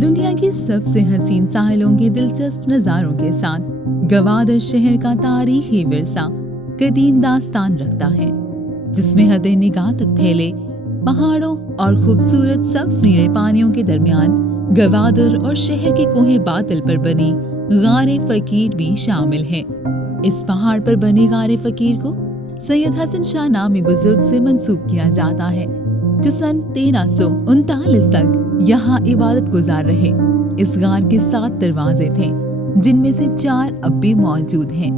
दुनिया की सबसे हसीन साहिलों के दिलचस्प नज़ारों के साथ गवादर शहर का तारीखी विरसा कदीम दास्तान रखता है, जिसमें हद निगाह तक फैले पहाड़ों और खूबसूरत सब्ज नीले पानियों के दरमियान गवादर और शहर के कोहे बातिल पर बनी गारे फकीर भी शामिल है। इस पहाड़ पर बने गारे फकीर को सैयद हसन शाह नामी बुजुर्ग से मंसूब किया जाता है, जो सन 1339 तक यहाँ इबादत गुजार रहे। इस गार के 7 दरवाजे थे, जिनमें से 4 अब भी मौजूद हैं।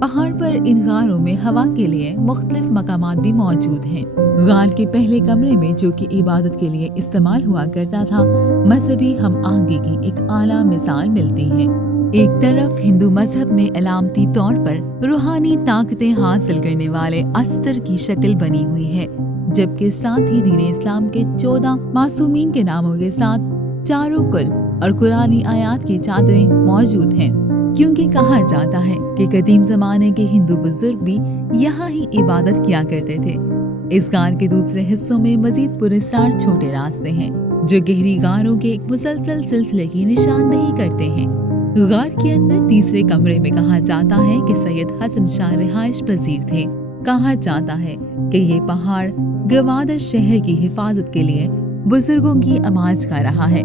पहाड़ पर इन गारों में हवा के लिए मुख्तलिफ मकामात भी मौजूद हैं। गार के पहले कमरे में, जो कि इबादत के लिए इस्तेमाल हुआ करता था, मजहबी हम आहंगी की एक आला मिसाल मिलती है। एक तरफ हिंदू मजहब में अलामती तौर पर रूहानी ताकतें हासिल करने वाले अस्तर की शक्ल बनी हुई है, जबकि साथ ही दीन इस्लाम के 14 मासूमीन के नामों के साथ चारों कुल और कुरानी आयात की चादरें मौजूद हैं, क्योंकि कहा जाता है कि कदीम जमाने के हिंदू बुजुर्ग भी यहाँ ही इबादत किया करते थे। इस गार के दूसरे हिस्सों में मजीद पुरस्कार छोटे रास्ते हैं, जो गहरी गारों के एक मुसलसल सिलसिले की निशानदही करते हैं। गार के अंदर तीसरे कमरे में कहा जाता है कि सैयद हसन शाह रिहाइश पजीर थे। कहा जाता है कि ये पहाड़ गवादर शहर की हिफाजत के लिए बुजुर्गों की अमाज का रहा है।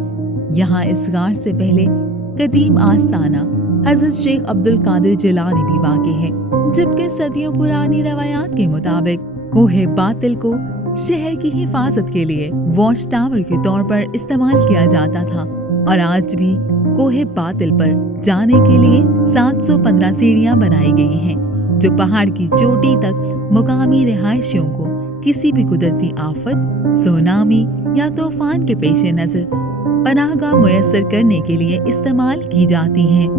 यहाँ इस गार से पहले कदीम आस्ताना हजरत शेख अब्दुल कादिर जिलानी भी वाक़ई है, जबकि सदियों पुरानी रवायात के मुताबिक कोहे बातिल को शहर की हिफाजत के लिए वॉच टावर के तौर पर इस्तेमाल किया जाता था, और आज भी कोहे बातिल पर जाने के लिए 715 सीढ़ियां बनाई गई हैं, जो पहाड़ की चोटी तक मुकामी रिहायशियों को किसी भी कुदरती आफत, सुनामी या तूफान के पेश नज़र पनाहगाह मुयस्सर करने के लिए इस्तेमाल की जाती हैं।